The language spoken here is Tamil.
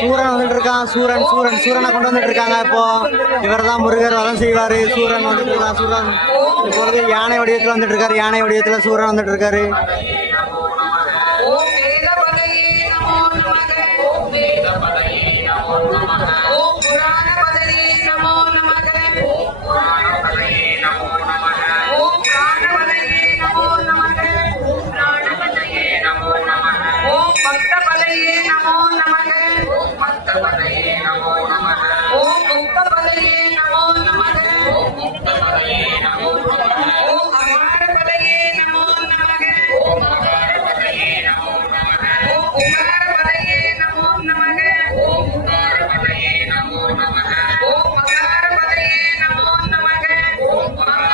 சூரன் வந்துட்டு இருக்கான். சூரனை கொண்டு வந்துட்டு இருக்காங்க. இப்போ இவர் தான் முருகர் வதம் செய்வாரு. சூரன் வந்துட்டு இருக்கான். சூரன் இப்பொழுது யானை வடிவத்தில் வந்துட்டு இருக்காரு. யானை வடிவத்தில் சூரன் வந்துட்டு இருக்காரு.